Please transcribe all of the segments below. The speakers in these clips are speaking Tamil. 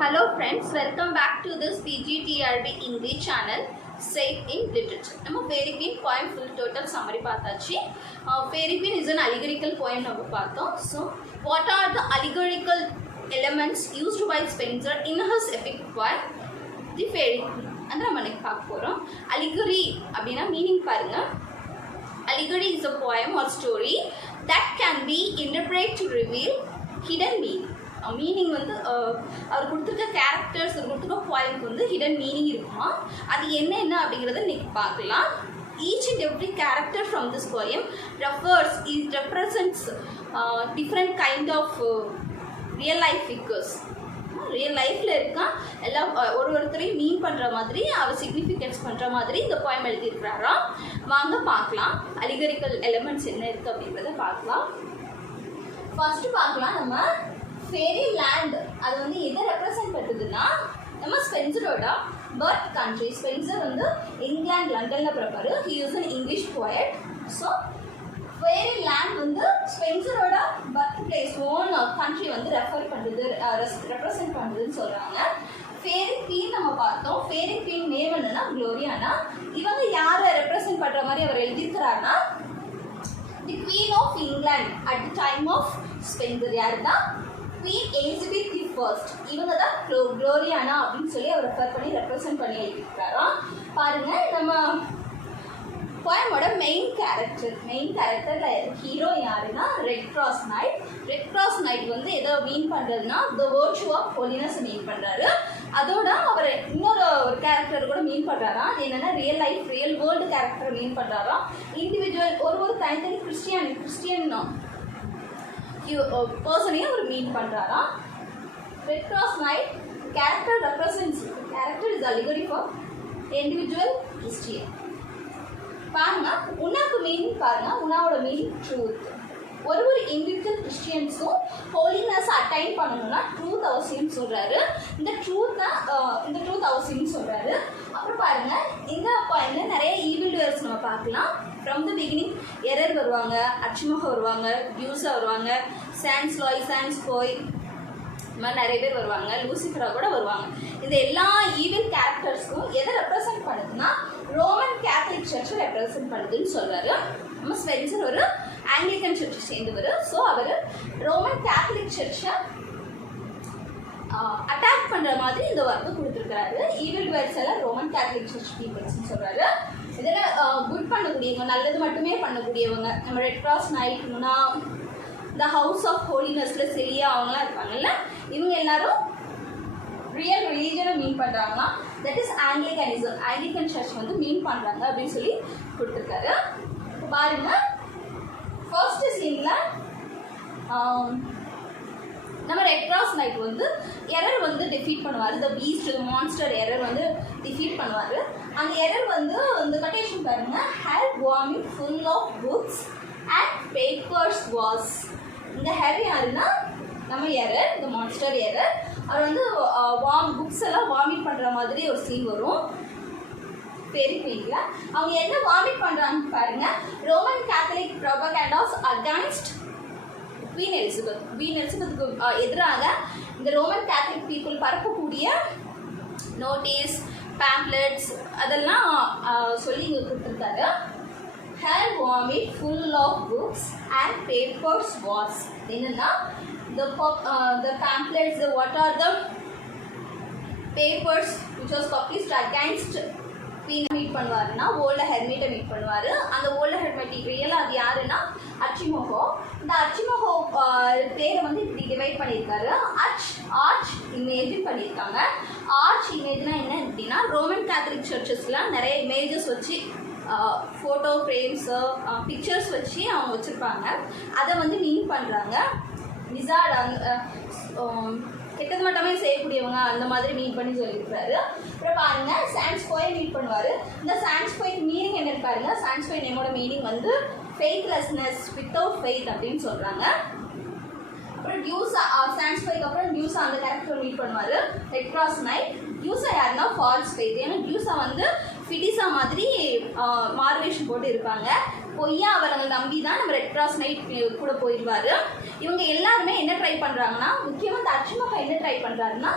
Hello friends, welcome back to this PGTRB English channel. Safe in literature. நம்ம Fairy Queen poem full total summary பார்த்தாச்சு. Fairy Queen is an allegorical poem நம்ம பார்த்தோம். So, what are the allegorical elements used by Spenser in his epic poem, The Fairy Queen? அது நம்ம இன்னைக்கு பார்க்க போறோம். Allegory அப்படின்னா மீனிங் பாருங்க. Allegory is a poem or story that can be interpreted to reveal hidden meaning. Meaning வந்து அவர் கொடுத்துருக்க கேரக்டர்ஸ் அவர் கொடுத்துருக்க பாயிண்ட்க்கு வந்து ஹிடன் மீனிங் இருக்குமா, அது என்ன அப்படிங்கிறத இன்னைக்கு பார்க்கலாம். Each and every character from this poem represents different kind of real life figures. Real லைஃப்பில் இருக்கா எல்லாம் ஒருத்தரையும் மீன் பண்ணுற மாதிரி அவர் சிக்னிஃபிகன்ஸ் பண்ணுற மாதிரி இந்த போயம் எழுதியிருக்கிறாராம். வாங்க பார்க்கலாம் அலிகரிக்கல் எலிமெண்ட்ஸ் என்ன இருக்குது அப்படின்றத பார்க்கலாம். ஃபர்ஸ்ட் பார்க்கலாம் நம்ம ஃபேரி லேண்ட். அது வந்து எதை ரெப்ரசன்ட் பண்ணுதுன்னா நம்ம ஸ்பென்சரோட பர்த் கண்ட்ரி. ஸ்பென்சர் வந்து இங்கிலாந்து லண்டனில் பிறப்பாரு. He is an English poet. So fairy land வந்து ஸ்பென்சரோட பர்த் பிளேஸ் ஓன் கண்ட்ரி வந்து ரெப்ரசன்ட் பண்ணுறதுன்னு சொல்கிறாங்க. ஃபேரி குவீன் நம்ம பார்த்தோம். ஃபேரி குவீன் நேம் என்னன்னா குளோரியானா. இவங்க யாரை ரெப்ரசன்ட் பண்ணுற மாதிரி அவர் எழுதியிருக்கிறாருன்னா the queen of England at the time of Spenser. யாரு தான்? Queen Elizabeth the first. இவங்க தான் குளோரியானா அப்படின்னு சொல்லி அவர் ரெஃபர் பண்ணி ரெப்ரசன்ட் பண்ணி எழுதியிருக்காராம். பாருங்க நம்ம போயமோட மெயின் கேரக்டர்ல ஹீரோ யாருன்னா red Cross night. Red Cross Knight வந்து எதை மீன் பண்றதுன்னா த வர்ச்சு ஆஃப் ஹோலினஸ் மீன் பண்றாரு. அதோட அவர் இன்னொரு கேரக்டர் கூட மீன் பண்றாராம். அது என்னன்னா real life real world character மீன் பண்றாராம். இண்டிவிஜுவல் ஒரு தனித்தனி Christian பர்சனையும் our mean பண்ணுறாராம். Red Cross night character represents character is allegory for individual Christian. பாருங்க உன்னாக்கு மீனிங் பாருங்க. உன்னாவோட மீனிங் ட்ரூத். ஒரு இண்டிவிஜுவல் கிறிஸ்டியன்ஸும் ஹோலினஸ் அட்டைன் பண்ணணும்னா ட்ரூத் அவசியம்னு சொல்கிறாரு. இந்த ட்ரூத் அவசியம்னு சொல்கிறாரு. அப்புறம் பாருங்க இந்த பாயிண்ட்ல நிறைய ஈவில் டூயர்ஸ் நம்ம பார்க்கலாம். ஃப்ரம் த பிகினிங் எரர் வருவாங்க, அச்சிமோகா வருவாங்க, டியூசா வருவாங்க, சான்ஸ்லாய் சான்ஸ்கோய், இந்த மாதிரி நிறைய பேர் வருவாங்க. லூசிஃபரா கூட வருவாங்க. இந்த எல்லா ஈவில் கேரக்டர்ஸ்க்கும் எதை ரெப்ரசன்ட் பண்ணுதுன்னா ரோமன் கேத்தலிக் சர்ச்சை ரெப்ரசன்ட் பண்ணுதுன்னு சொல்றாரு. நம்ம ஸ்பென்சர் ஒரு ஆங்கிலிக்கன் சர்ச்சை சேர்ந்தவர். ஸோ அவர் ரோமன் கேத்தலிக் சர்ச்சை அட்டாக் பண்ற மாதிரி இந்த ஒர்க்கு கொடுத்துருக்காரு. ஈவில் வேர்ட்ஸ் எல்லாம் ரோமன் கேத்தலிக் சர்ச் பீப்புள்ஸ்ன்னு சொல்றாரு. இதெல்லாம் குட் பண்ணக்கூடியவங்க, நல்லது மட்டுமே பண்ணக்கூடியவங்க. நம்ம ரெட் கிராஸ் நைட்னா த ஹவுஸ் ஆஃப் ஹோலினஸ்ல சரியா அவங்களாம் இருப்பாங்கல்ல, இவங்க எல்லாரும் ரியல் ரிலீஜனை மீன் பண்றாங்கன்னா தட் இஸ் ஆங்கிலிகனிசம். ஆங்கிலிக்கன் சர்ச் வந்து மீன் பண்றாங்க அப்படின்னு சொல்லி கொடுத்துருக்காரு. பாருங்க ஃபர்ஸ்ட் சீன்ல நம்ம ரெட் கிராஸ் நைட் வந்து எரர் வந்து டிஃபீட் பண்ணுவார். த பீஸ்ட் மான்ஸ்டர் எரர் வந்து டிஃபீட் பண்ணுவார். அந்த எரர் வந்து இந்த கொட்டேஷன் பாருங்க, her warming full of books and papers was. இந்த ஹேர் யாருன்னா நம்ம எரர், இந்த மான்ஸ்டர் எரர். அவர் வந்து புக்ஸ் எல்லாம் வாமிட் பண்ணுற மாதிரி ஒரு சீன் வரும் ஃபேரி குவீன்ல. அவங்க என்ன வாமிட் பண்ணுறாங்கன்னு பாருங்க. Roman Catholic propagandas against queen எலிசபெத்துக்கு எதிராக இந்த ரோமன் கேத்தலிக் பீப்புள் பரப்பக்கூடிய நோட்டீஸ் பேம்ப்ளெட்ஸ் அதெல்லாம் சொல்லி இங்கே கொடுத்துருக்காரு. Her vomit full of books and papers was. என்னன்னா the pamphlets, what are the papers which was published against queen meet பண்ணுவாருன்னா ஓல்ட ஹெர்மிட்டை மீட் பண்ணுவார். அந்த ஓல்ட ஹெர்மிட் ரியலாக அது யாருன்னா அச்சிமோகோ. இந்த அச்சிமோகோ பேரை வந்து இப்படி டிவைட் பண்ணியிருக்காரு. ஆர்ச் இமேஜும் பண்ணியிருக்காங்க. ஆர்ச் இமேஜ்னா என்ன அப்படின்னா ரோமன் கேத்தலிக் சர்ச்சஸ்லாம் நிறைய இமேஜஸ் வச்சு ஃபோட்டோ ஃப்ரேம்ஸு பிக்சர்ஸ் வச்சு அவங்க வச்சுருப்பாங்க. அதை வந்து மீன் பண்ணுறாங்க. விசார்ட் கெட்டது மட்டுமே செய்யக்கூடியவங்க அந்த மாதிரி மீட் பண்ணி சொல்லியிருக்காரு. அப்புறம் பாருங்க சான்ஸ்கோயை மீட் பண்ணுவார். இந்த சான்ஸ்கோய்க்கு மீனிங் என்ன பாருங்க. சான்ஸ்கோய் நேமோட மீனிங் வந்து ஃபெய்த்லெஸ்னஸ், வித்தவுட் ஃபெய்த் அப்படின்னு சொல்கிறாங்க. அப்புறம் டியூசா சான்ஸ்கோய்க்கு அப்புறம் டியூசா அந்த கேரக்டர் மீட் பண்ணுவார். ரெட் கிராஸ் நைட் டியூசா யாருன்னா ஃபால்ஸ் ஃபெய்த். ஏன்னா டியூசா வந்து ஃபிடிசா மாதிரி மார்வேஷன் போட்டு இருப்பாங்க. பொய்யா அவங்களை நம்பி தான் நம்ம ரெட் கிராஸ் நைட் கூட போயிடுவார். இவங்க எல்லாருமே என்ன ட்ரை பண்ணுறாங்கன்னா முக்கியமாக இந்த அச்சுமக்கா என்ன ட்ரை பண்ணுறாருன்னா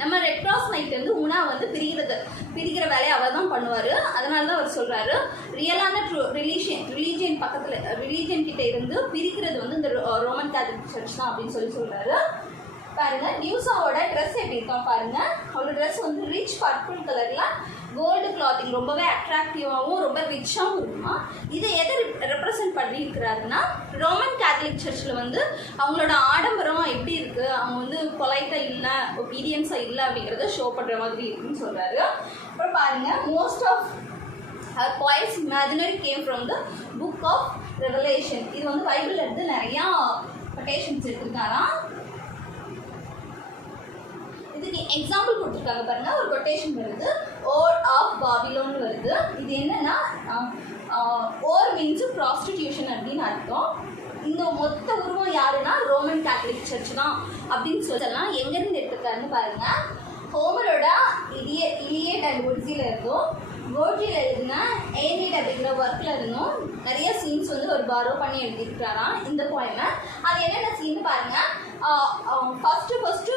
நம்ம ரெட் கிராஸ் நைட் வந்து உணா வந்து பிரிக்கிற வேலையை அவர் தான் பண்ணுவார். அதனால தான் அவர் சொல்கிறாரு ரியலான ரிலீஜியன் பக்கத்தில் ரிலீஜியன் கிட்ட இருந்து பிரிக்கிறது வந்து இந்த ரோமன் கேத்தலிக் சர்ச் தான் அப்படின்னு சொல்கிறாரு. பாருங்க நியூஸாவோட ட்ரெஸ் எப்படி இருக்கான் பாருங்க. அவரோட ட்ரெஸ் வந்து ரிச் பர்பிள் கலர்ல கோல்டு கிளாத்திங் ரொம்பவே அட்ராக்டிவாகவும் ரொம்ப ரிச்சாகவும் இருக்குமா. இதை எதை ரெப்ரசன்ட் பண்ணி இருக்கிறாருன்னா ரோமன் கேத்தலிக் சர்ச்சில் வந்து அவங்களோட ஆடம்பரம் எப்படி இருக்குது, அவங்க வந்து பொலைட்டாக இல்லை ஒபீடியன்ஸாக இல்லை அப்படிங்கிறத ஷோ பண்ணுற மாதிரி இருக்குன்னு சொல்கிறாரு. அப்புறம் பாருங்கள் most of poets imaginary came from the book of Revelation. இது வந்து பைபிள்ல இருந்து நிறையா கொட்டேஷன்ஸ் எடுத்துருக்காராம். இதுக்கு எக்ஸாம்பிள் கொடுத்துருக்காங்க பாருங்க. ஒரு கொட்டேஷன் வருது ஓர் ஆஃப் பாபிலோன் வருது. இது என்னன்னா ஓர் மீன்ஸ் ப்ராஸ்டிடியூஷன் அப்படின்னு அர்த்தம். இந்த மொத்த உருவம் யாருன்னா ரோமன் கேத்தலிக் சர்ச் தான் அப்படின்னு சொல்லலாம். எங்கேருந்து எடுத்துருக்காருன்னு பாருங்க. ஹோமரோட இலியட் அண்ட் ஒட்ஸியில் இருந்தும் கோட்ரியில் எழுதுனா ஏனிட் அப்படிங்கிற ஒர்க்கில் இருந்தும் நிறைய சீன்ஸ் வந்து ஒரு பாரோ பண்ணி எழுதியிருக்கிறாராம் இந்த போயமை. அது என்னென்ன சீன் பாருங்க. ஃபஸ்ட்டு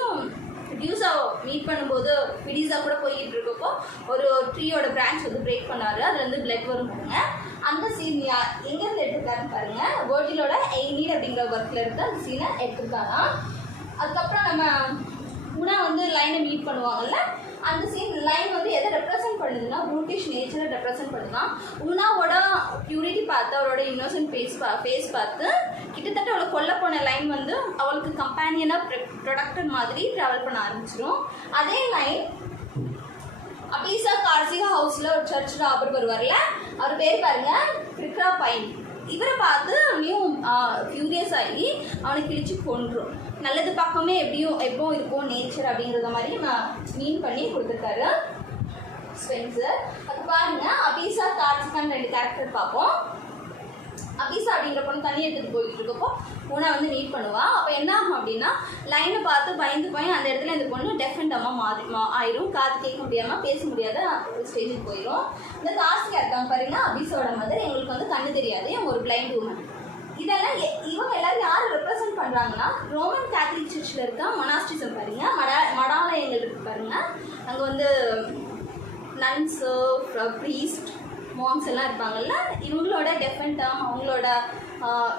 டியூஸா மீட் பண்ணும்போது பிடிஸா கூட போயிட்டு இருக்கப்போ ஒரு ட்ரீயோட பிரான்ச் வந்து பிரேக் பண்ணாரு. அதுல இருந்து பிளட் வரும் பாருங்க. அந்த சீன் எங்கேருந்து எடுத்துருக்காருன்னு பாருங்க. கோட்டிலோட எய்னீட் அப்படிங்கிற ஒர்க்ல இருந்து அந்த சீனை எடுத்துருக்காங்க. அதுக்கப்புறம் நம்ம உணா வந்து லைனை மீட் பண்ணுவாங்கல்ல, அந்த சீன் லைன் வந்து எதை ரெப்ரசென்ட் பண்ணுதுன்னா ப்ரூட்டிஷ் நேச்சரை ரெப்ரசென்ட் பண்ணுதுன்னா உணாவோட பியூரிட்டி பார்த்து அவரோட இன்னோசன்ட் ஃபேஸ் பார்த்து கிட்டத்தட்ட அவளை கொல்ல போன லைன் வந்து அவளுக்கு கம்பேனியனாக ப்ரொடக்டர் மாதிரி ட்ராவல் பண்ண ஆரம்பிச்சிடும். அதே லைன் அபீசா கார்சிகா ஹவுஸில் ஒரு சர்ச் ராபர் வருவார்ல, அவர் பேர் பாருங்க பிரிக்ரா பைன். இவரை பார்த்து அவனையும் ஃபியூரியஸ் ஆகி அவனை கிழிச்சு கொன்றும். நல்லது பக்கமே எப்பவும் இருக்கும் நேச்சர் அப்படிங்கிறத மாதிரி மீன் பண்ணி கொடுத்துருக்காரு ஸ்பென்சர். அது பாருங்க அபீசா கார்சிகான்னு 2 கேரக்டர் பார்ப்போம். அபீசா அப்படிங்கிற பொண்ணு தண்ணி எடுத்துகிட்டு போயிட்டு இருக்கப்போ உன்னை வந்து மீட் பண்ணுவாள். அப்போ என்ன ஆகும் அப்படின்னா லைனை பார்த்து பயந்து போய் அந்த இடத்துல இந்த பொண்ணு டெஃபெண்டமாக ஆயிரும். காது கேட்க முடியாமல் பேச முடியாத ஸ்டேஜுக்கு போயிடும். இந்த கார்சிகா இருக்காங்க பாருங்க அபீஸோட மதர். எங்களுக்கு வந்து கண்ணு தெரியாது, ஒரு பிளைண்ட் உமன். இதெல்லாம் இவங்க எல்லாரும் யார் ரெப்ரசென்ட் பண்ணுறாங்கன்னா ரோமன் கேத்தலிக் சர்ச்சில் இருக்க மொனாஸ்டிசம் பாருங்க, மடாலயங்கள் இருக்கு பாருங்க. அங்கே வந்து நன்ஸு ப்ரீஸ்ட் மாங்ஸ் எல்லாம் இருப்பாங்கல்ல, இவங்களோட டெஃபெண்டாக அவங்களோட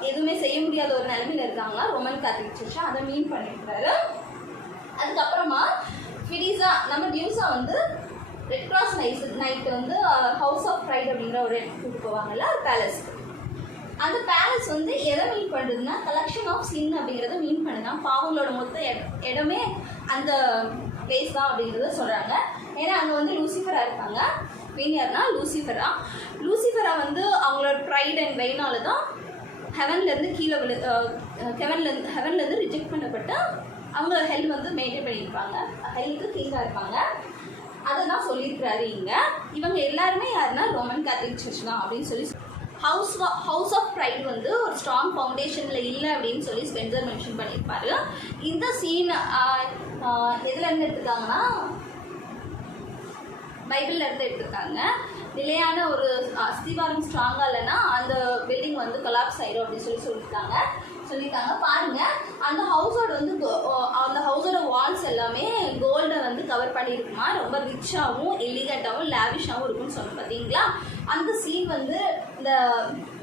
எதுவுமே செய்ய முடியாத ஒரு நிலைமையில் இருக்காங்களா ரோமன் கேத்தலிக் சர்ச்சை, அதை மீன் பண்ணியிருக்காரு. அதுக்கப்புறமா ஃபிடிஸா நம்ம டியூஸா வந்து ரெட் கிராஸ் நைட்டு வந்து ஹவுஸ் ஆஃப் ப்ரைட் அப்படிங்கிற ஒரு இடத்துக்கு கூட்டு போவாங்கல்ல, ஒரு பேலஸ். அந்த பேலஸ் வந்து எதை மீன் பண்ணுறதுன்னா கலெக்ஷன் ஆஃப் சின் அப்படிங்கிறத மீன் பண்ணுதான். பாவங்களோட மொத்த இடமே அந்த பிளேஸ் தான் அப்படிங்கிறத சொல்கிறாங்க. ஏன்னா அங்கே வந்து லூசிஃபரா இருப்பாங்க. மெயின் யாருன்னா லூசிஃபரா வந்து அவங்களோட ப்ரைட் அண்ட் வெயினால தான் ஹெவன்லேருந்து கீழே ஹெவன்லேருந்து ரிஜெக்ட் பண்ணப்பட்டு அவங்க ஹெல் வந்து மெயின்டைன் பண்ணியிருப்பாங்க, ஹெல்க்கு கிங்காக இருப்பாங்க. அதை தான் சொல்லியிருக்கிறாரு இங்கே. இவங்க எல்லாருமே யாருன்னா ரோமன் கேத்தலிக் சர்ச் தான் அப்படின்னு சொல்லி ஹவுஸ் ஆஃப் ப்ரைட் வந்து ஒரு ஸ்ட்ராங் ஃபவுண்டேஷனில் இல்லை அப்படின்னு சொல்லி ஸ்பென்சர் மென்ஷன் பண்ணியிருப்பாரு. இந்த சீன் எதில் இருந்து எடுத்துருக்காங்கன்னா பைபிளில் இருந்து எடுத்துருக்காங்க. நிலையான ஒரு அஸ்திவாரம் ஸ்ட்ராங்காக இல்லைன்னா அந்த பில்டிங் வந்து கொலாப்ஸ் ஆயிடும் அப்படின்னு சொல்லியிருக்காங்க. பாருங்க அந்த ஹவுஸோட வந்து அந்த ஹவுஸோட வால்ஸ் எல்லாமே கோல்டை வந்து கவர் பண்ணியிருக்குமா, ரொம்ப ரிச்சாகவும் எலிகண்டாகவும் லேவிஷாகவும் இருக்குன்னு சொன்னோம் பார்த்தீங்களா. அந்த சீன் வந்து இந்த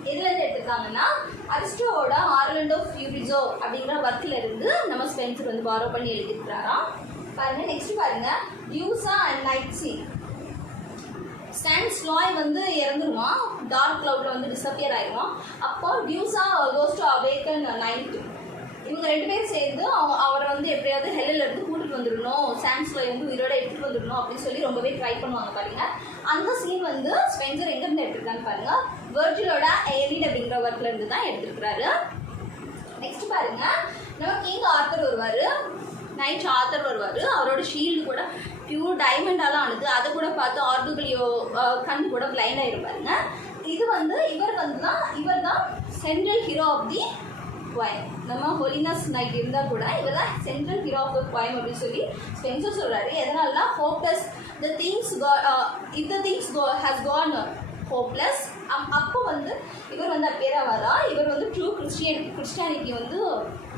எதுலேருந்து எடுத்துருக்காங்கன்னா அரிஸ்டோவோட ஆர்லண்டோ ஃபியூரிசோ அப்படிங்கிற ஒர்க்கில் இருந்து நம்ம ஸ்பென்சர் வந்து பாரோ பண்ணி எழுதியிருக்கிறாராம். பாருங்க நெக்ஸ்ட் பாருங்க டியூஸா அண்ட் நைட் சீன். ஸ்டான் ஸ்லாய் வந்து இறந்துருவான், டார்க் கிளவுட்ல வந்து டிஸப்பியர் ஆயிடுவான். அப்போ டியூஸா கோஸ் டு அவேக்கன் நைட். இவங்க 2 பேரும் சேர்ந்து அவரை வந்து எப்படியாவது ஹெல்லில் இருந்து கூட்டிட்டு வந்துடணும், ஸ்டான் ஸ்லாய் வந்து உயிரோட எடுத்துட்டு வந்துடணும் அப்படின்னு சொல்லி ரொம்பவே ட்ரை பண்ணுவாங்க பாருங்க. அந்த சீன் வந்து ஸ்பென்சர் எங்கேருந்து எடுத்துருக்கான்னு பாருங்க, வெர்ஜிலோட ஏனிட் அப்படிங்கிற ஒர்க்ல இருந்து தான் எடுத்துருக்கிறாரு. நெக்ஸ்ட் பாருங்க நம்ம கிங் ஆர்த்தர் வருவார், நைட் ஆர்த்தர் வருவார். அவரோட ஷீல்டு கூட பியூர் டைமண்டாலாம் ஆனது. அதை கூட பார்த்து ஆர்குகளியோ கண் கூட பிளைண்ட் ஆகிருப்பாருங்க. இது வந்து இவர் தான் central hero of the poem. நம்ம ஹோலினஸ் நைட் இருந்தால் கூட இவர் தான் central hero of the poem அப்படின்னு சொல்லி ஸ்பென்சர் சொல்கிறாரு. எதனாலனா hopeless the things if the things has gone hopeless. அப்போ வந்து இவர் வந்து அப்பேரா வரா. இவர் வந்து ட்ரூ கிறிஸ்டியானிட்டி வந்து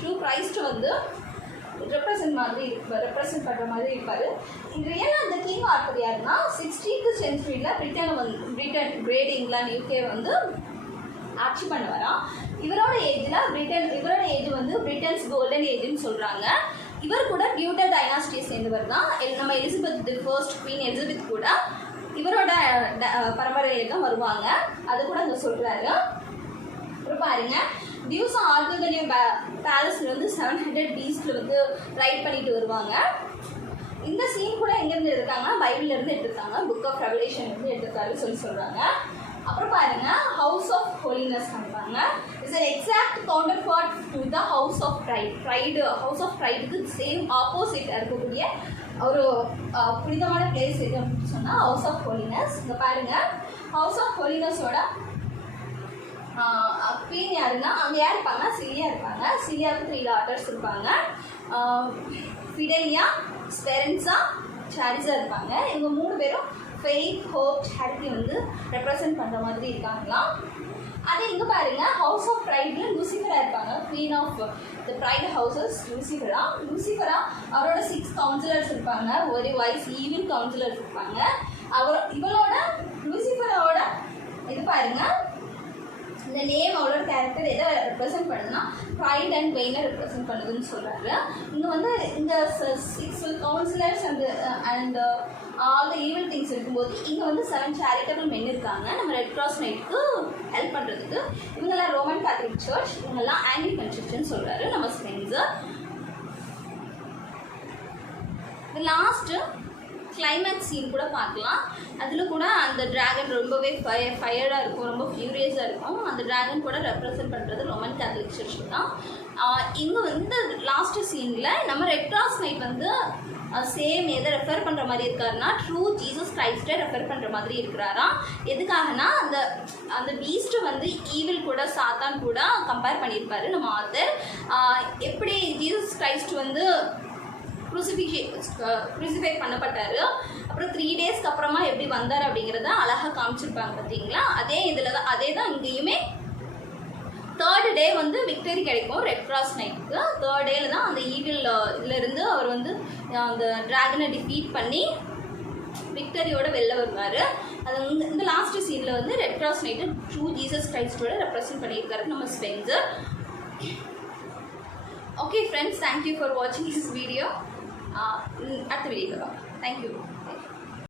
ட்ரூ கிரைஸ்ட் வந்து ரெப்ரசன்ட் ரெப்ரசன்ட் பண்ணுற மாதிரி இருப்பார். ரியலாக அந்த கிங் ஆர்த்தர் யாருன்னா 16th சென்ச்சுரியில் பிரிட்டன் கிரேட் இங்கிலாந்து யூகே வந்து ஆட்சி பண்ண வரான். இவரோட ஏஜ் வந்து பிரிட்டன்ஸ் கோல்டன் ஏஜ்னு சொல்கிறாங்க. இவர் கூட டியூடர் டைனாஸ்டியை சேர்ந்தவர் தான். நம்ம எலிசபெத் ஃபர்ஸ்ட் குவீன் எலிசபெத் கூட இவரோட பரம்பரையில் தான் வருவாங்க. அது கூட அங்கே சொல்கிறாரு. அப்புறம் பாருங்க, டியூஸ் ஆர்கனிய பேலஸில் வந்து 700 BCல வந்து ரைட் பண்ணிட்டு வருவாங்க. இந்த சீன் கூட எங்கேருந்து எடுத்தாங்கன்னா பைபிள்லேருந்து எடுத்துருக்காங்க. புக் ஆஃப் ரெவலேஷன் வந்து எடுத்துருக்காரு சொல்கிறாங்க. அப்புறம் பாருங்க, ஹவுஸ் ஆஃப் ஹோலினஸ் காமிப்பாங்க. It's an exact counterpart to the house of pride. House of ப்ரைடுக்கு சேம் ஆப்போசிட் இருக்கக்கூடிய ஒரு புனிதமான பிளேஸ் எது அப்படின்னு சொன்னால் ஹவுஸ் ஆஃப் ஹோலினஸ். இங்கே பாருங்க, ஹவுஸ் ஆஃப் ஹோலினஸோட குவீன் யாருன்னா அங்கே யார் இருப்பாங்கன்னா சிலியா இருப்பாங்க. சிலியாவுக்கு 3 daughters இருப்பாங்க. ஃபிடெலியா, ஸ்பெரன்சா, சாரிஸா இருப்பாங்க. இவங்க 3 பேரும் ஃபெய்த், ஹோப், சேரிட்டி வந்து ரெப்ரசன்ட் பண்ணுற மாதிரி இருக்காங்களாம். அதே இங்கே பாருங்க, ஹவுஸ் ஆஃப் ப்ரைடில் லூசிஃபரா இருப்பாங்க. Queen of the pride houses லூசிஃபரா அவரோட 6 கவுன்சிலர்ஸ் இருப்பாங்க. ஒரு வைஸ் ஈவில் கவுன்சிலர்ஸ் இருப்பாங்க. இவளோட லூசிஃபரோட இது பாருங்க, இந்த நேம் அவளோட கேரக்டர் எதை ரெப்ரசென்ட் பண்ணுதுன்னா ப்ரைட் அண்ட் வெயினை ரெப்ரசென்ட் பண்ணுதுன்னு சொல்கிறாரு. இங்கே வந்து இந்த 6 counsellors and all the evil things இருக்கும்போது இங்கே வந்து 7 சேரிட்டபிள் மென் இருக்காங்க நம்ம ரெட் கிராஸ் நைட்டுக்கு ஹெல்ப் பண்ணுறதுக்கு. இவங்கெல்லாம் ரோமன் கேத்தலிக் சர்ச், இவங்கெல்லாம் ஆங்கிலிகன் சர்ச்னு சொல்கிறாரு நம்ம ஸ்பென்சர். இந்த லாஸ்ட்டு கிளைமேக்ஸ் சீன் கூட பார்க்கலாம். அதில் கூட அந்த ட்ராகன் ரொம்பவே ஃபயர்டாக இருக்கும், ரொம்ப ஃபியூரியஸாக இருக்கும். அந்த ட்ராகன் கூட ரெப்ரசென்ட் பண்ணுறது ரோமன் கேத்தலிக் சர்ச் தான். இங்கே வந்து லாஸ்ட்டு சீனில் நம்ம ரெட் கிராஸ் நைட் வந்து சேம் எதை ரெஃபர் பண்ணுற மாதிரி இருக்காருன்னா ட்ரூ ஜீசஸ் கிரைஸ்டை ரெஃபர் பண்ணுற மாதிரி இருக்கிறாராம். எதுக்காகனா அந்த பீஸ்ட்டு வந்து ஈவில் கூட சாத்தான் கூட கம்பேர் பண்ணியிருப்பாரு நம்ம ஆத்தர். எப்படி ஜீசஸ் கிரைஸ்ட் வந்து க்ரூசிஃபை பண்ணப்பட்டார், அப்புறம் 3 டேஸ்க்கு அப்புறமா எப்படி வந்தார் அப்படிங்கிறத அழகாக காமிச்சிருப்பாங்க பார்த்தீங்களா. அதே தான் இங்கேயுமே 3rd டே வந்து விக்டரி கிடைக்கும் ரெட் கிராஸ் நைட்டுக்கு. 3rd டேல தான் அந்த ஈவில் இதிலிருந்து அவர் வந்து அந்த ட்ராகனை டிஃபீட் பண்ணி விக்டரியோட வெளில வருவார். அது இந்த லாஸ்ட் சீனில் வந்து red cross knight true Jesus கிரைஸ்டோட ரெப்ரசென்ட் பண்ணியிருக்காரு நம்ம Spenser. Okay friends, thank you for watching this video. At the video. Thank you.